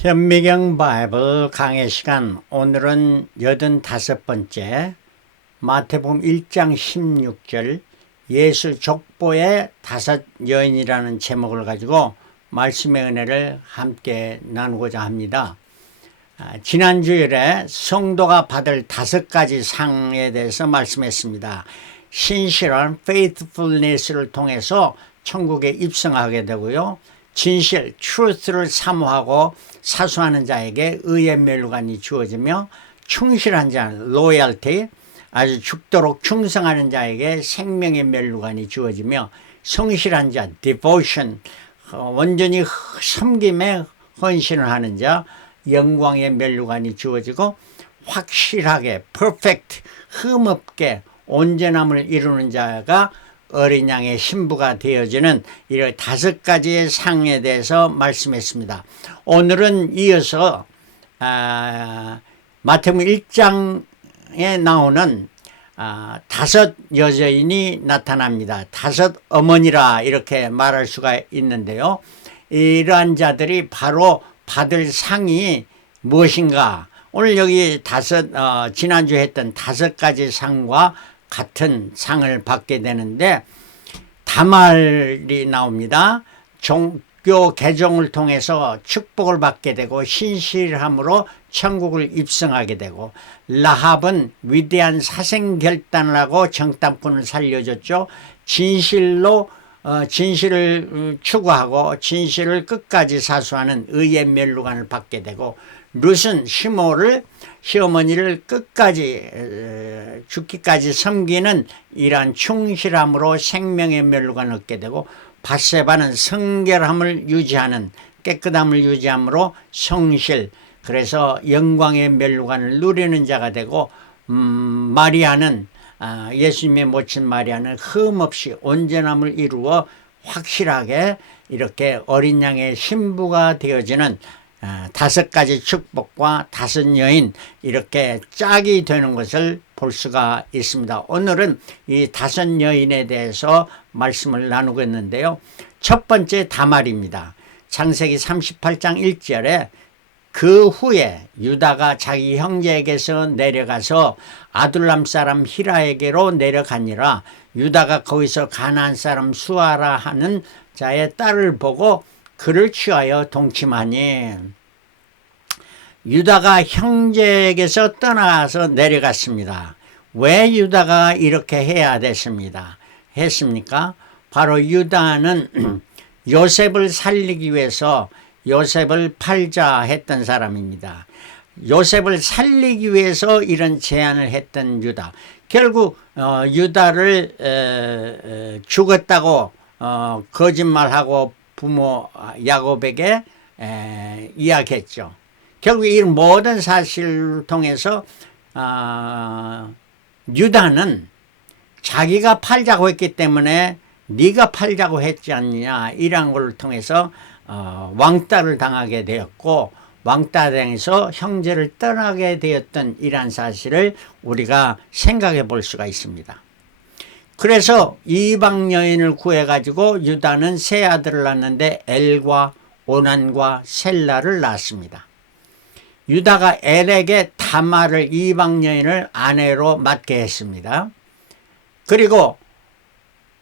현미경 바이블 강해 시간, 오늘은 85번째 마태복음 1장 16절 예수 족보의 5 여인이라는 제목을 가지고 말씀의 은혜를 함께 나누고자 합니다. 지난 주일에 성도가 받을 5가지 상에 대해서 말씀했습니다. 신실한 faithfulness를 통해서 천국에 입성하게 되고요, 진실, truth를 사모하고 사수하는 자에게 의의 멸류관이 주어지며, 충실한 자, loyalty, 아주 죽도록 충성하는 자에게 생명의 멸류관이 주어지며, 성실한 자, devotion, 온전히 섬김에 헌신을 하는 자, 영광의 멸류관이 주어지고, 확실하게 perfect, 흠없게 온전함을 이루는 자가 어린 양의 신부가 되어지는 이런 5가지의 상에 대해서 말씀했습니다. 오늘은 이어서 마태복음 1장에 나오는 5 여자인이 나타납니다. 5 어머니라 이렇게 말할 수가 있는데요, 이러한 자들이 바로 받을 상이 무엇인가, 오늘 여기 지난주에 했던 5가지 상과 같은 상을 받게 되는데, 다말이 나옵니다. 종교 개종을 통해서 축복을 받게 되고 신실함으로 천국을 입성하게 되고, 라합은 위대한 사생결단을 하고 정탐꾼을 살려줬죠. 진실을 추구하고 진실을 끝까지 사수하는 의의 멸류관을 받게 되고, 룻은 시어머니를 끝까지 죽기까지 섬기는 이러한 충실함으로 생명의 멸류관을 얻게 되고, 밧세바는 성결함을 유지하는, 깨끗함을 유지함으로 성실, 그래서 영광의 멸류관을 누리는 자가 되고, 마리아는 예수님의 모친 마리아는 흠없이 온전함을 이루어 확실하게 이렇게 어린 양의 신부가 되어지는 5가지 축복과 5 여인, 이렇게 짝이 되는 것을 볼 수가 있습니다. 오늘은 이 5 여인에 대해서 말씀을 나누고 있는데요, 첫 번째 다말입니다. 창세기 38장 1절에 그 후에 유다가 자기 형제에게서 내려가서 아둘람 사람 히라에게로 내려가니라. 유다가 거기서 가나안 사람 수아라 하는 자의 딸을 보고 그를 취하여 동침하니, 유다가 형제에게서 떠나서 내려갔습니다. 왜 유다가 이렇게 해야 했습니까? 바로 유다는 요셉을 살리기 위해서 요셉을 팔자 했던 사람입니다. 요셉을 살리기 위해서 이런 제안을 했던 유다. 결국 유다를 죽었다고 거짓말하고 부모 야곱에게 이야기했죠. 결국 이 모든 사실을 통해서 유다는 자기가 팔자고 했기 때문에 네가 팔자고 했지 않느냐, 이런 걸 통해서 왕따를 당하게 되었고, 왕따 당해서 형제를 떠나게 되었던 이러한 사실을 우리가 생각해 볼 수가 있습니다. 그래서 이방 여인을 구해 가지고 유다는 3 아들을 낳았는데 엘과 오난과 셀라를 낳았습니다. 유다가 엘에게 다말을, 이방 여인을 아내로 맡게 했습니다. 그리고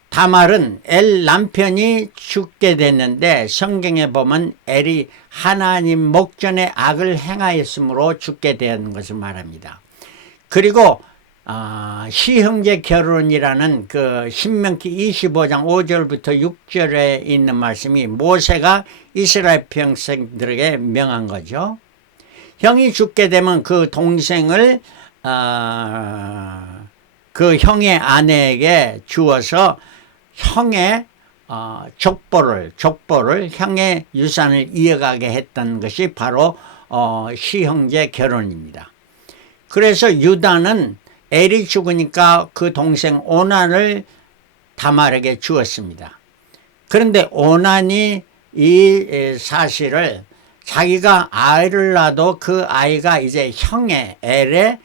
다말은 엘 남편이 죽게 됐는데, 성경에 보면 엘이 하나님 목전에 악을 행하였으므로 죽게 된 것을 말합니다. 그리고 시형제 결혼이라는 그 신명기 25장 5절부터 6절에 있는 말씀이 모세가 이스라엘 백성들에게 명한 거죠. 형이 죽게 되면 그 동생을 그 형의 아내에게 주어서 형의 족보를 형의 유산을 이어가게 했던 것이 바로 시형제 결혼입니다. 그래서 유다는 엘이 죽으니까 그 동생 오난을 다말에게 주었습니다. 그런데 오난이 이 사실을, 자기가 아이를 낳아도 그 아이가 이제 형의 엘의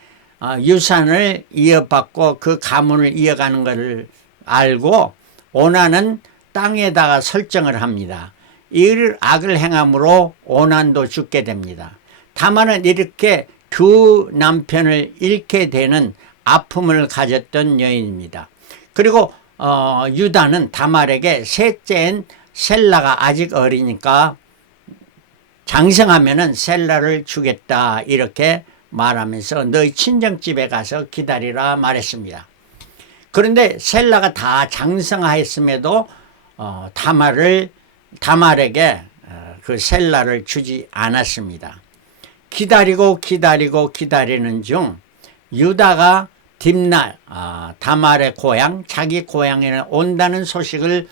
유산을 이어받고 그 가문을 이어가는 것을 알고 오난은 땅에다가 설정을 합니다. 이 악을 행함으로 오난도 죽게 됩니다. 다말은 이렇게 두 남편을 잃게 되는 아픔을 가졌던 여인입니다. 그리고 유다는 다말에게 셋째인 셀라가 아직 어리니까 장성하면은 셀라를 주겠다 이렇게 말하면서 너희 친정집에 가서 기다리라 말했습니다. 그런데 셀라가 다 장성하였음에도 다말에게 그 셀라를 주지 않았습니다. 기다리는 중 유다가 딥날 다말의 고향 자기 고향에 온다는 소식을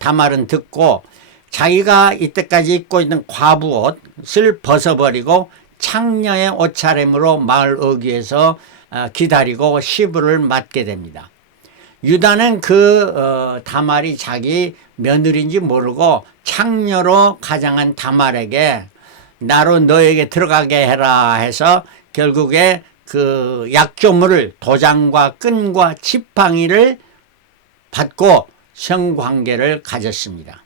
다말은 듣고 자기가 이때까지 입고 있는 과부옷을 벗어버리고 창녀의 옷차림으로 마을 어귀에서 기다리고 시부를 맞게 됩니다. 유다는 다말이 자기 며느리인지 모르고 창녀로 가장한 다말에게 나로 너에게 들어가게 해라 해서 결국에 그 약조물을 도장과 끈과 지팡이를 받고 성관계를 가졌습니다.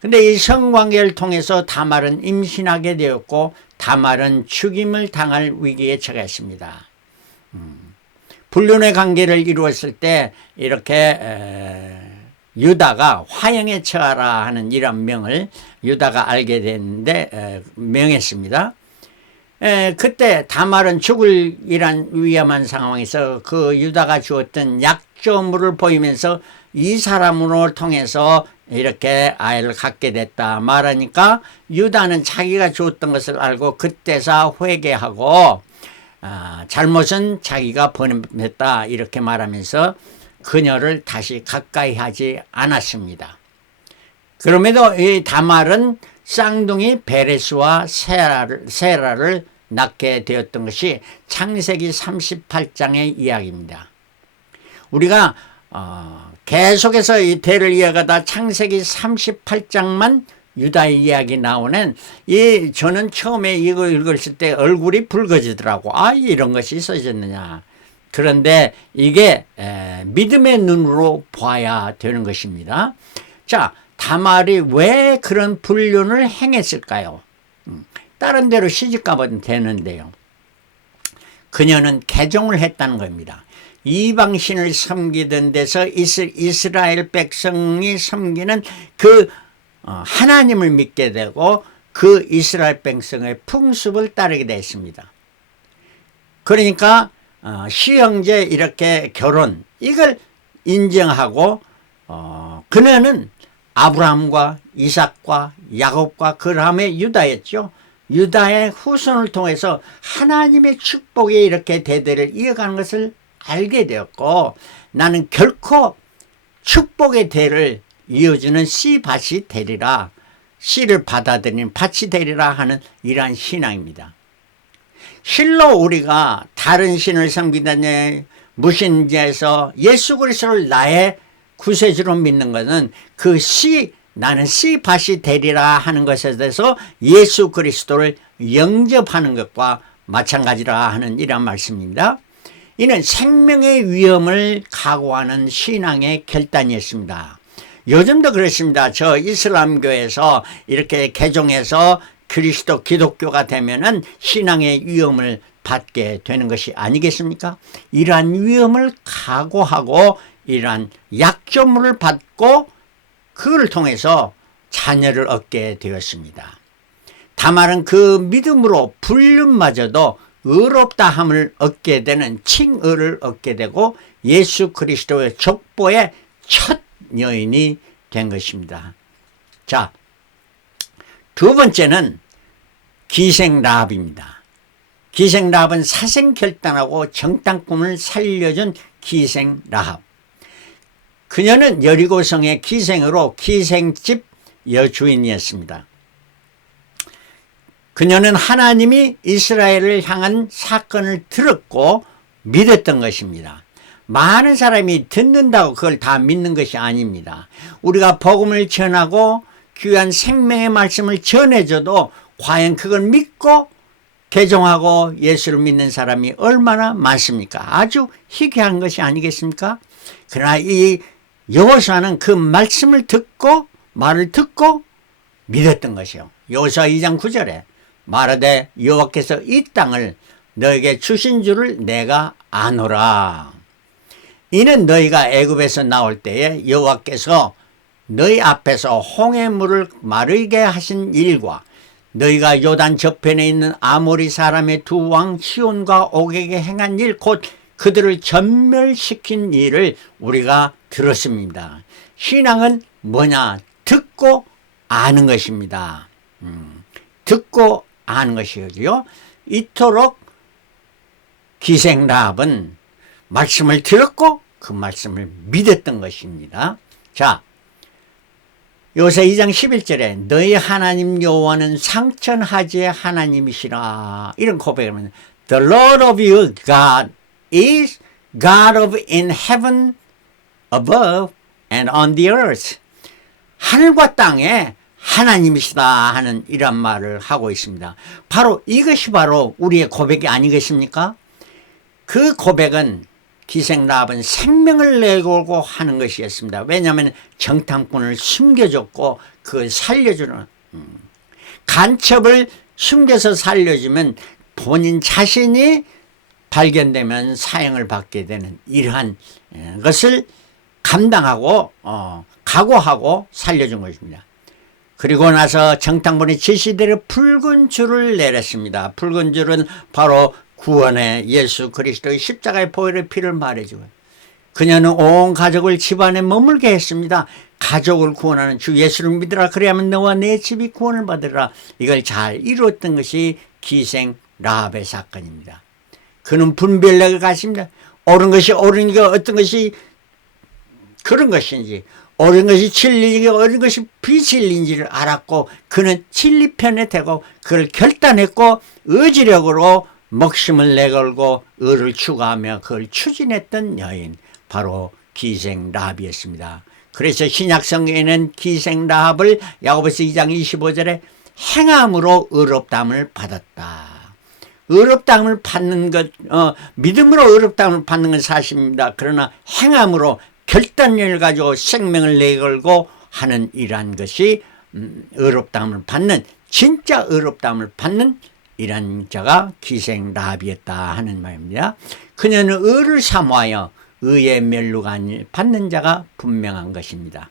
근데 이 성관계를 통해서 다말은 임신하게 되었고 다말은 죽임을 당할 위기에 처했습니다. 불륜의 관계를 이루었을 때 이렇게 유다가 화형에 처하라 하는 이런 명을 유다가 알게 됐는데 명했습니다. 그때 다말은 죽을 이란 위험한 상황에서 그 유다가 주었던 약조물을 보이면서 이 사람으로 통해서 이렇게 아이를 갖게 됐다 말하니까 유다는 자기가 주었던 것을 알고 그때서 회개하고 잘못은 자기가 범했다 이렇게 말하면서 그녀를 다시 가까이 하지 않았습니다. 그럼에도 이 다말은 쌍둥이 베레스와 세라를 낳게 되었던 것이 창세기 38장의 이야기입니다. 우리가 계속해서 이 대를 이어가다 창세기 38장만 유다의 이야기 나오는 저는 처음에 이거 읽었을 때 얼굴이 붉어지더라고. 이런 것이 써졌느냐. 그런데 이게 믿음의 눈으로 봐야 되는 것입니다. 자, 다말이 왜 그런 불륜을 행했을까요? 다른 데로 시집가면 되는데요. 그녀는 개종을 했다는 겁니다. 이방신을 섬기던 데서 이스라엘 백성이 섬기는 그 하나님을 믿게 되고 그 이스라엘 백성의 풍습을 따르게 됐습니다. 그러니까 시형제 이렇게 결혼 이걸 인정하고 그녀는 아브라함과 이삭과 야곱과 그 다음에 유다였죠. 유다의 후손을 통해서 하나님의 축복에 이렇게 대대를 이어가는 것을 알게 되었고 나는 결코 축복의 대를 이어주는 씨밭이 되리라 씨를 받아들이는 밭이 되리라 하는 이러한 신앙입니다. 실로 우리가 다른 신을 섬기다니 무신제에서 예수 그리스도를 나의 구세주로 믿는 것은 나는 씨밭이 되리라 하는 것에 대해서 예수 그리스도를 영접하는 것과 마찬가지라 하는 이런 말씀입니다. 이는 생명의 위험을 각오하는 신앙의 결단이었습니다. 요즘도 그렇습니다. 저 이슬람교에서 이렇게 개종해서 기독교가 되면은 신앙의 위험을 받게 되는 것이 아니겠습니까? 이러한 위험을 각오하고 이러한 약조물을 받고 그걸 통해서 자녀를 얻게 되었습니다. 다말은 그 믿음으로 불륜마저도 의롭다함을 얻게 되는 칭의를 얻게 되고 예수 그리스도의 족보의 첫 여인이 된 것입니다. 자, 두 번째는 기생라합입니다. 기생라합은 사생결단하고 정탐꾼을 살려준 기생라합. 그녀는 여리고성의 기생으로 기생집 여주인이었습니다. 그녀는 하나님이 이스라엘을 향한 사건을 들었고 믿었던 것입니다. 많은 사람이 듣는다고 그걸 다 믿는 것이 아닙니다. 우리가 복음을 전하고 귀한 생명의 말씀을 전해줘도 과연 그걸 믿고 개종하고 예수를 믿는 사람이 얼마나 많습니까? 아주 희귀한 것이 아니겠습니까? 그러나 이 여호수아는 그 말씀을 듣고 말을 듣고 믿었던 것이요. 여호수아 2장 9절에 말하되 여호와께서 이 땅을 너에게 주신 줄을 내가 아노라. 이는 너희가 애굽에서 나올 때에 여호와께서 너희 앞에서 홍해 물을 마르게 하신 일과 너희가 요단 저편에 있는 아모리 사람의 두 왕 시온과 옥에게 행한 일, 곧 그들을 전멸시킨 일을 우리가 들었습니다. 신앙은 뭐냐? 듣고 아는 것입니다. 듣고 아는 것이죠. 이토록 기생라합은 말씀을 들었고 그 말씀을 믿었던 것입니다. 자, 요새 2장 11절에 너희 하나님 여호와는 상천하지의 하나님이시라, 이런 고백을 합니다. The Lord of your God is God of in heaven above and on the earth. 하늘과 땅에 하나님이시다 하는 이런 말을 하고 있습니다. 바로 이것이 바로 우리의 고백이 아니겠습니까? 그 고백은 기생라합은 생명을 내걸고 하는 것이었습니다. 왜냐하면 정탐꾼을 숨겨줬고 그걸 살려주는, 간첩을 숨겨서 살려주면 본인 자신이 발견되면 사형을 받게 되는 이러한 것을 감당하고 각오하고 살려준 것입니다. 그리고 나서 정탐꾼이 지시대로 붉은 줄을 내렸습니다. 붉은 줄은 바로 구원의 예수 그리스도의 십자가의 보혈의 피를 말해주고, 그녀는 온 가족을 집안에 머물게 했습니다. 가족을 구원하는 주 예수를 믿으라, 그래야만 너와 내 집이 구원을 받으리라. 이걸 잘 이루었던 것이 기생 라합의 사건입니다. 그는 분별력을 가집니다. 옳은 것이 옳은가, 어떤 것이 그런 것인지, 옳은 것이 진리이고 옳은 것이 비진리인지를 알았고, 그는 진리 편에 대고 그걸 결단했고 의지력으로 목숨을 내걸고 의를 추구하며 그걸 추진했던 여인, 바로 기생 라합이었습니다. 그래서 신약 성경에는 기생 라합을 야고보서 2장 25절에 행함으로 의롭다함을 받았다. 의롭다함을 받는 것, 믿음으로 의롭다함을 받는 건 사실입니다. 그러나 행함으로 결단력을 가지고 생명을 내걸고 하는 이러한 것이 의롭다함을 받는, 진짜 의롭다함을 받는 이런 자가 기생 라합이었다 하는 말입니다. 그녀는 의를 사모하여 의의 멸류관을 받는 자가 분명한 것입니다.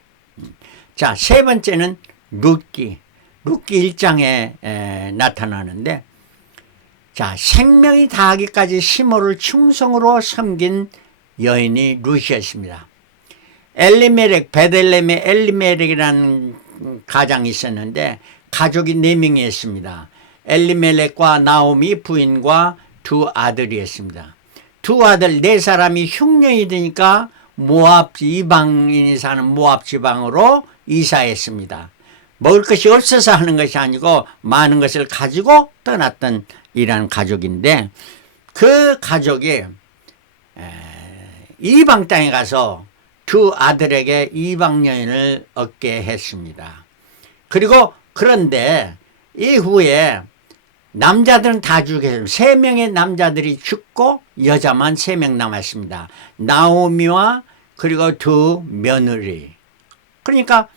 자, 세 번째는 룻기 1장에 나타나는데, 자, 생명이 다하기까지 시모를 충성으로 섬긴 여인이 룻이었습니다. 엘리멜렉, 베들레헴에 엘리멜렉이라는 가장이 있었는데 가족이 4명이었습니다. 엘리멜렉과 나오미 부인과 두 아들이었습니다. 두 아들 4사람이 흉년이 되니까 모압 이방인이 사는 모압 지방으로 이사했습니다. 먹을 것이 없어서 하는 것이 아니고 많은 것을 가지고 떠났던 이러한 가족인데, 그 가족이 이방 땅에 가서 두 아들에게 이방 여인을 얻게 했습니다. 그리고 그런데 이후에 남자들은 다 죽였습니다. 3명의 남자들이 죽고 여자만 3명 남았습니다. 나오미와 그리고 두 며느리. 그러니까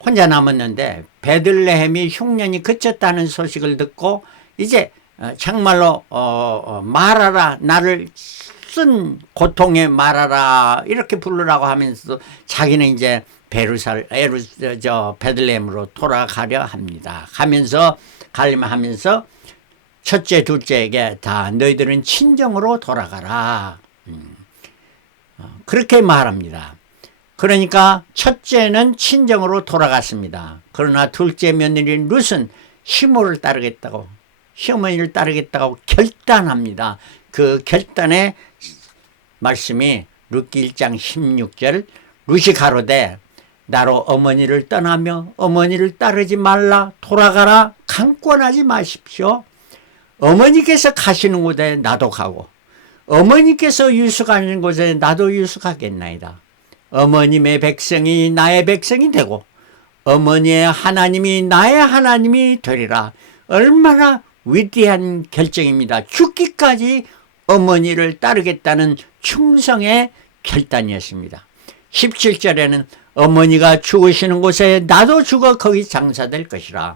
혼자 남았는데 베들레헴이 흉년이 그쳤다는 소식을 듣고 이제 정말로 말하라, 나를 쓴 고통에 말하라, 이렇게 부르라고 하면서 자기는 이제 베들레헴으로 돌아가려 합니다. 가려면 첫째 둘째에게 다 너희들은 친정으로 돌아가라, 그렇게 말합니다. 그러니까 첫째는 친정으로 돌아갔습니다. 그러나 둘째 며느리 룻은 시므를 따르겠다고, 시어머니를 따르겠다고 결단합니다. 그 결단의 말씀이 룻기 1장 16절, 룻이 가로되 나로 어머니를 떠나며 어머니를 따르지 말라, 돌아가라, 강권하지 마십시오. 어머니께서 가시는 곳에 나도 가고 어머니께서 유숙하는 곳에 나도 유숙하겠나이다. 어머님의 백성이 나의 백성이 되고 어머니의 하나님이 나의 하나님이 되리라. 얼마나 위대한 결정입니다. 죽기까지 어머니를 따르겠다는 충성의 결단이었습니다. 17절에는 어머니가 죽으시는 곳에 나도 죽어 거기 장사될 것이라.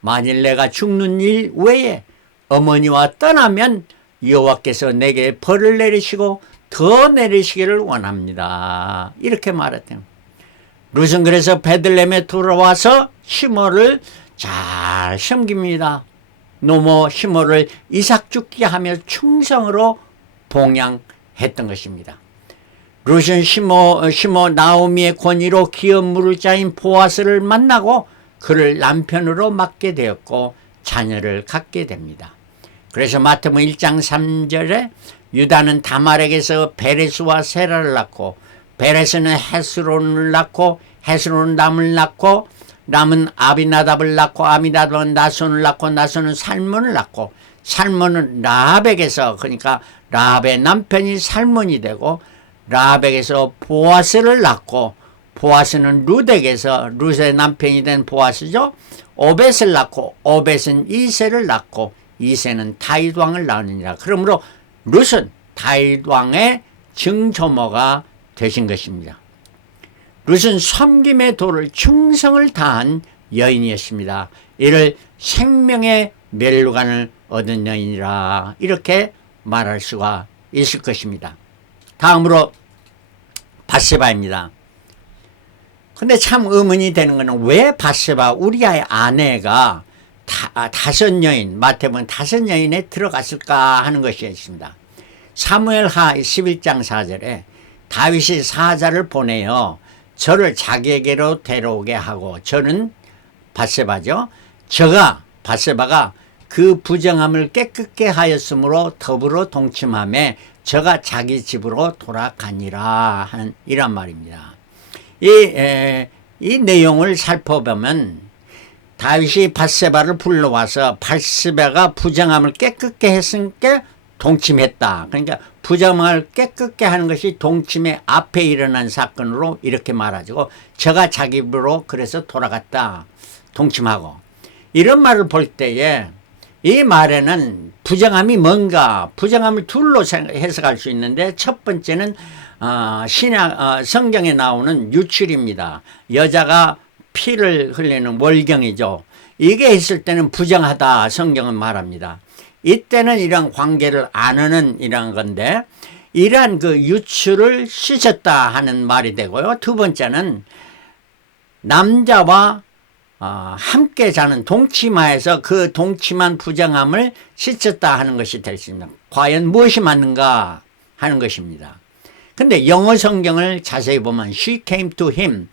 만일 내가 죽는 일 외에 어머니와 떠나면 여호와께서 내게 벌을 내리시고 더 내리시기를 원합니다. 이렇게 말했대요. 룻은 그래서 베들레헴에 돌아와서 시므를 잘 섬깁니다. 노모 시므를 이삭 죽게 하며 충성으로 봉양했던 것입니다. 룻은 시므 나오미의 권위로 기업 무르자인 보아스를 만나고 그를 남편으로 맡게 되었고 자녀를 갖게 됩니다. 그래서 마태복음 1장 3절에 유다는 다말에게서 베레스와 세라를 낳고 베레스는 헤스론을 낳고 헤스론은 람을 낳고 람은 아비나답을 낳고 아비나답은 나손을 낳고 나손은 살몬을 낳고 살몬은 라합에게서, 그러니까 라합의 남편이 살몬이 되고 라합에게서 보아스를 낳고 보아스는 룻에게서 룻의 남편이 된 보아스죠. 오벳을 낳고 오벳은 이새를 낳고 이새는 다윗 왕을 낳으니라. 그러므로 룻은 다윗 왕의 증조모가 되신 것입니다. 룻은 섬김의 도를 충성을 다한 여인이었습니다. 이를 생명의 멸류관을 얻은 여인이라 이렇게 말할 수가 있을 것입니다. 다음으로 밧세바입니다. 근데 참 의문이 되는 것은 왜 밧세바, 우리아의 아내가 다섯 여인, 마태복음 다섯 여인에 들어갔을까 하는 것이 있습니다. 사무엘하 11장 4절에 다윗이 사자를 보내어 저를 자기에게로 데려오게 하고, 저는 밧세바죠. 밧세바가 그 부정함을 깨끗게 하였으므로 더불어 동침하며 저가 자기 집으로 돌아가니라 하는 이란 말입니다. 이 내용을 살펴보면 다윗이 밧세바를 불러와서 밧세바가 부정함을 깨끗게 했으니까 동침했다. 그러니까 부정함을 깨끗게 하는 것이 동침의 앞에 일어난 사건으로 이렇게 말하고, 저가 자기 집으로 그래서 돌아갔다. 동침하고. 이런 말을 볼 때에 이 말에는 부정함이 뭔가, 부정함을 둘로 해석할 수 있는데, 첫 번째는 성경에 나오는 유출입니다. 여자가 피를 흘리는 월경이죠. 이게 있을 때는 부정하다 성경은 말합니다. 이때는 이런 관계를 안 하는 이런 건데, 이러한 그 유출을 씻었다 하는 말이 되고요. 두 번째는 남자와 함께 자는 동침하에서 그 동침한 부정함을 씻었다 하는 것이 될 수 있습니다. 과연 무엇이 맞는가 하는 것입니다. 근데 영어 성경을 자세히 보면 She came to him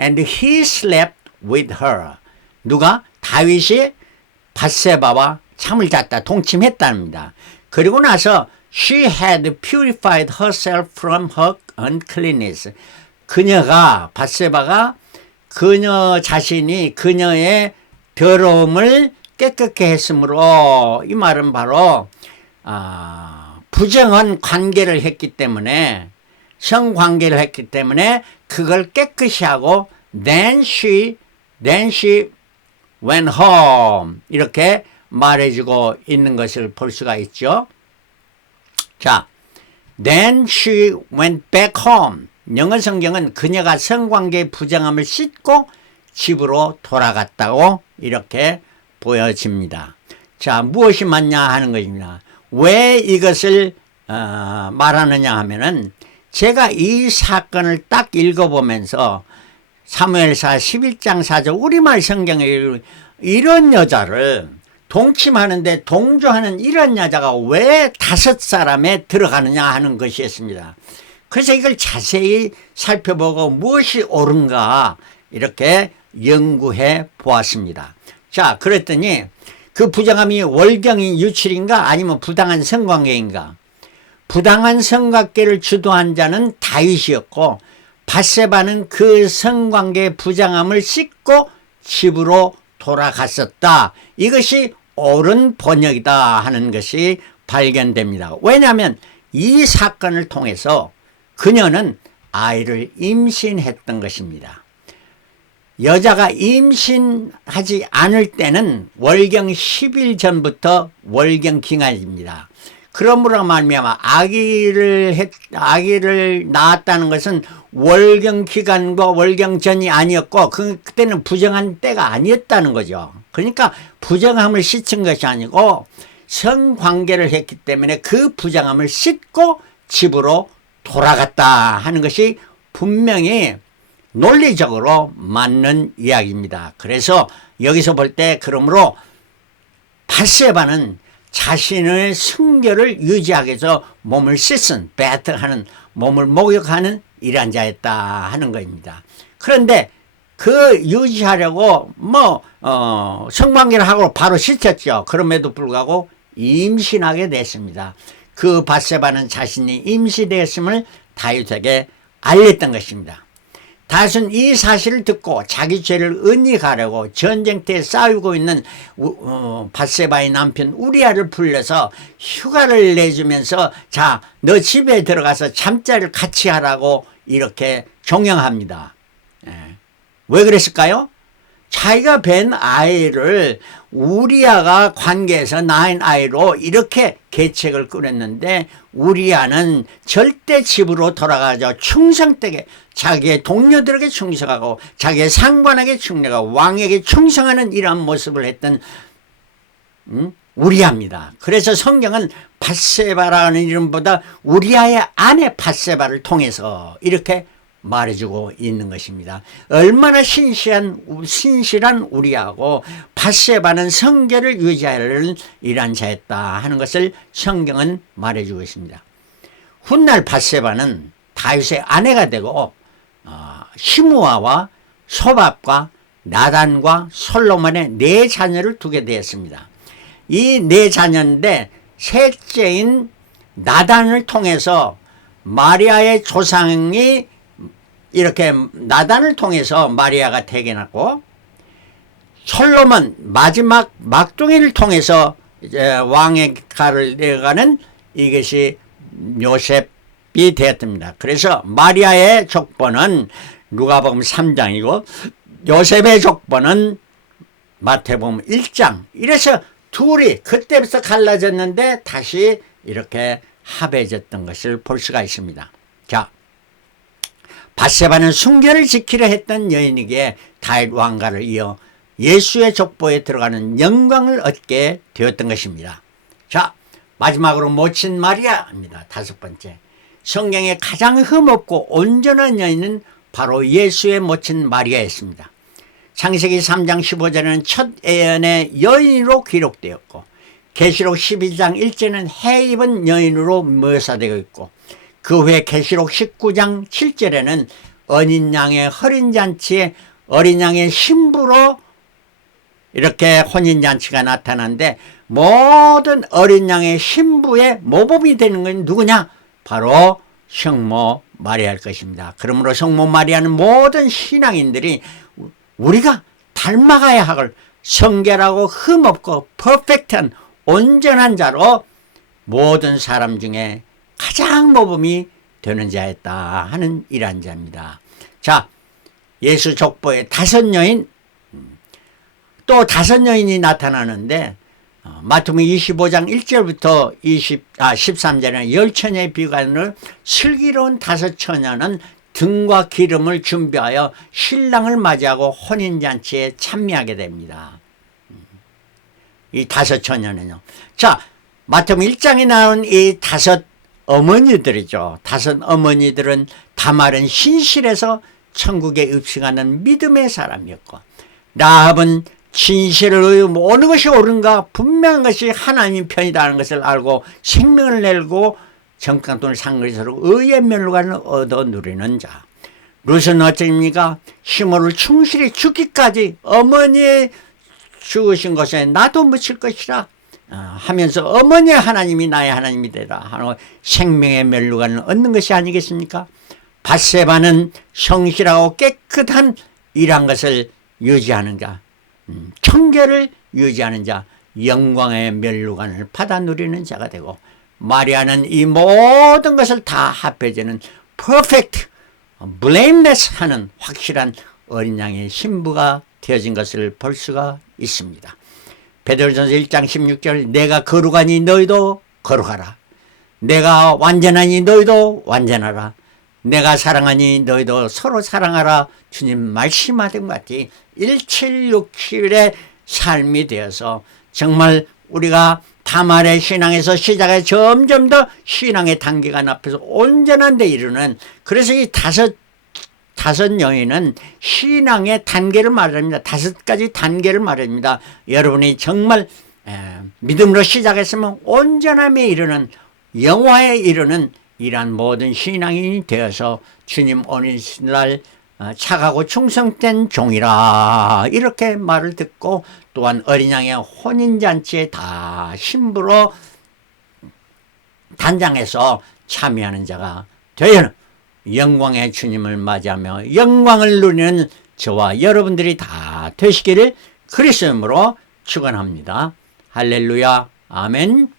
and he slept with her. 누가? 다윗이 밧세바와 잠을 잤다, 동침했답니다. 그리고 나서 She had purified herself from her uncleanness. 밧세바가 그녀 자신이 그녀의 더러움을 깨끗게 했으므로, 이 말은 바로 부정한 관계를 했기 때문에, 성관계를 했기 때문에 그걸 깨끗이 하고 then she went home 이렇게 말해주고 있는 것을 볼 수가 있죠. 자, then she went back home. 영어 성경은 그녀가 성관계의 부정함을 씻고 집으로 돌아갔다고 이렇게 보여집니다. 자, 무엇이 맞냐 하는 것입니다. 왜 이것을 말하느냐 하면은, 제가 이 사건을 딱 읽어보면서 사무엘사 11장 4절 우리말 성경에 이런 여자를 동침하는데 동조하는 이런 여자가 왜 다섯 사람에 들어가느냐 하는 것이었습니다. 그래서 이걸 자세히 살펴보고 무엇이 옳은가 이렇게 연구해 보았습니다. 자, 그랬더니 그 부정함이 월경인 유출인가 아니면 부당한 성관계인가? 부당한 성관계를 주도한 자는 다윗이었고, 밧세바는 그 성관계의 부당함을 씻고 집으로 돌아갔었다. 이것이 옳은 번역이다 하는 것이 발견됩니다. 왜냐하면 이 사건을 통해서 그녀는 아이를 임신했던 것입니다. 여자가 임신하지 않을 때는 월경 10일 전부터 월경 기간입니다. 그러므로 말미암아 아기를 낳았다는 것은 월경 기간과 월경 전이 아니었고 그때는 부정한 때가 아니었다는 거죠. 그러니까 부정함을 씻은 것이 아니고 성관계를 했기 때문에 그 부정함을 씻고 집으로 돌아갔다 하는 것이 분명히 논리적으로 맞는 이야기입니다. 그래서 여기서 볼 때 그러므로 밧세바는 자신의 순결을 유지하기 위해서 몸을 씻은 배트하는 몸을 목욕하는 이란 자였다 하는 것입니다. 그런데 그 유지하려고 성관계를 하고 바로 씻었죠. 그럼에도 불구하고 임신하게 됐습니다. 그 밧세바는 자신이 임신되었음을 다윗에게 알렸던 것입니다. 다윗은 이 사실을 듣고 자기 죄를 은닉하려고 전쟁터에 싸우고 있는 밧세바의 남편 우리아를 불러서 휴가를 내주면서 자, 너 집에 들어가서 잠자리를 같이 하라고 이렇게 종용합니다. 왜 그랬을까요? 자기가 뵌 아이를 우리아가 관계에서 낳은 아이로 이렇게 계책을 꾸렸는데 우리아는 절대 집으로 돌아가서 충성되게 자기의 동료들에게 충성하고 자기의 상관에게 충성하고 왕에게 충성하는 이러한 모습을 했던 우리아입니다. 그래서 성경은 밧세바라는 이름보다 우리아의 아내 밧세바를 통해서 이렇게 말해주고 있는 것입니다. 얼마나 신실한 우리하고 밧세바는 성결을 유지하려는 이란 자였다 하는 것을 성경은 말해주고 있습니다. 훗날 밧세바는 다윗의 아내가 되고 시므아와 소밥과 나단과 솔로몬의 4자녀를 두게 되었습니다. 이 4자녀인데 셋째인 나단을 통해서 마리아의 조상이 이렇게 나단을 통해서 마리아가 태어났고 솔로몬 마지막 막둥이를 통해서 이제 왕의 칼을 내어가는 이것이 요셉이 되었습니다. 그래서 마리아의 족보는 누가복음 3장이고 요셉의 족보는 마태복음 1장. 이래서 둘이 그때부터 갈라졌는데 다시 이렇게 합해졌던 것을 볼 수가 있습니다. 자, 밧세바는 순결을 지키려 했던 여인에게 다윗 왕가를 이어 예수의 족보에 들어가는 영광을 얻게 되었던 것입니다. 자, 마지막으로 모친 마리아입니다. 5번째. 성경의 가장 흠없고 온전한 여인은 바로 예수의 모친 마리아였습니다. 창세기 3장 15절에는 첫 예언의 여인으로 기록되었고 계시록 12장 1절에는 해 입은 여인으로 묘사되고 있고 그 후에 계시록 19장 7절에는 어린 양의 혼인잔치에 어린 양의 신부로 이렇게 혼인잔치가 나타나는데 모든 어린 양의 신부의 모범이 되는 건 누구냐? 바로 성모 마리아일 것입니다. 그러므로 성모 마리아는 모든 신앙인들이 우리가 닮아가야 할 성결하고 흠없고 퍼펙트한 온전한 자로 모든 사람 중에 가장 모범이 되는 자였다 하는 이러한 자입니다. 자, 예수 족보에 5여인 또 5여인이 나타나는데 마태복음 25장 1절부터 13절에는 열처녀의 비관을 슬기로운 5처녀는 등과 기름을 준비하여 신랑을 맞이하고 혼인잔치에 참여하게 됩니다. 이 5처녀는요. 자, 마태복음 1장에 나온 이 5 어머니들이죠. 5 어머니들은 다말은 신실해서 천국에 입성하는 믿음의 사람이었고 라합은 진실을 의해 어느 것이 옳은가 분명한 것이 하나님 편이라는 것을 알고 생명을 내고 정강돈을 산 것으로 의의 면류관을 얻어 누리는 자. 룻은 어찌입니까? 시므를 충실히 죽기까지 어머니의 죽으신 것에 나도 묻힐 것이라 하면서 어머니의 하나님이 나의 하나님이 되라 하는 생명의 면류관을 얻는 것이 아니겠습니까? 밧세바는 성실하고 깨끗한 이러한 것을 유지하는 자, 청결을 유지하는 자, 영광의 면류관을 받아 누리는 자가 되고 마리아는 이 모든 것을 다 합해지는 perfect, blameless 하는 확실한 어린 양의 신부가 되어진 것을 볼 수가 있습니다. 베드로전서 1장 16절 내가 거룩하니 너희도 거룩하라. 내가 완전하니 너희도 완전하라. 내가 사랑하니 너희도 서로 사랑하라 주님 말씀하던 것 같이 1767의 삶이 되어서 정말 우리가 다말의 신앙에서 시작해 점점 더 신앙의 단계가 높아서 온전한 데 이르는, 그래서 이 다섯 여인은 신앙의 단계를 말합니다. 5가지 단계를 말합니다. 여러분이 정말 믿음으로 시작했으면 온전함에 이르는, 영화에 이르는 이러한 모든 신앙인이 되어서 주님 오늘날 착하고 충성된 종이라 이렇게 말을 듣고, 또한 어린 양의 혼인잔치에 다 신부로 단장해서 참여하는 자가 되어 영광의 주님을 맞이하며 영광을 누리는 저와 여러분들이 다 되시기를 그리스도 이름으로 축원합니다. 할렐루야. 아멘.